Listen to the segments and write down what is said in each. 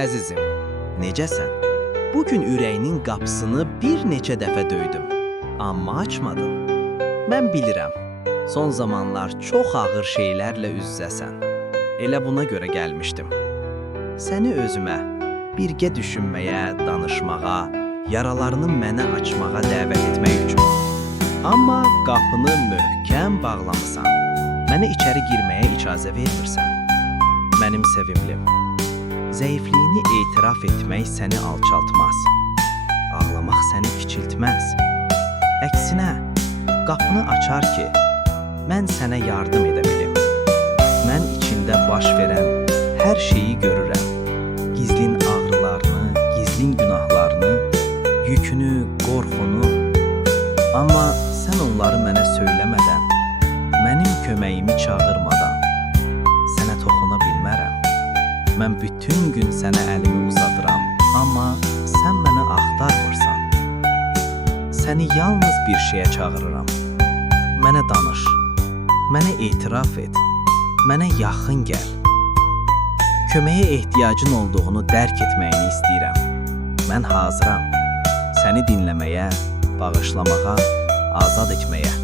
Əzizim, necəsən? Bugün ürəyinin qapısını bir neçə dəfə döydüm, amma açmadın. Mən bilirəm, son zamanlar çox ağır şeylərlə üz-üzəsən. Elə buna görə gəlmişdim. Səni özümə, birgə düşünməyə, danışmağa, yaralarını mənə açmağa dəvət etmək üçün. Amma qapını möhkəm bağlamısan, mənə içəri girməyə icazə vermirsən. Mənim sevimlim, zəifliyini etiraf etmək səni alçaltmaz. Ağlamaq səni kiçiltməz. Əksinə, qapını açar ki, mən sənə yardım edə bilim. Mən içində baş verən hər şeyi görürəm. Gizlin ağrılarını, gizlin günahlarını, yükünü, qorxunu. Amma sən onları mənə söyləmədən, mənim köməyimi çağırmadan sənə toxuna bilmərəm. Mən bütün gün sənə əlimi uzadıram, amma sən mənə axtarmırsan. Səni yalnız bir şeyə çağırıram. Mənə danış, mənə etiraf et, mənə yaxın gəl. Köməyə ehtiyacın olduğunu dərk etməyini istəyirəm. Mən hazıram. Səni dinləməyə, bağışlamağa, azad etməyə.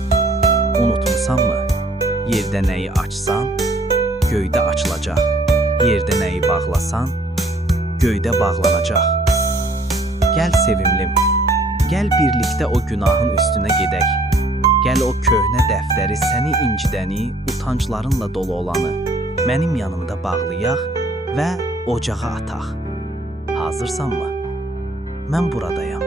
Unutmusanmı? Yerdə nəyi açsan, göydə açılacaq. Yerdə nəyi bağlasan, göydə bağlanacaq. Gəl sevimlim, gəl birlikdə o günahın üstünə gedək. Gəl o köhnə dəftəri, səni incidəni, utanclarınla dolu olanı mənim yanımda bağlayaq və ocağa ataq. Hazırsanmı? Mən buradayam.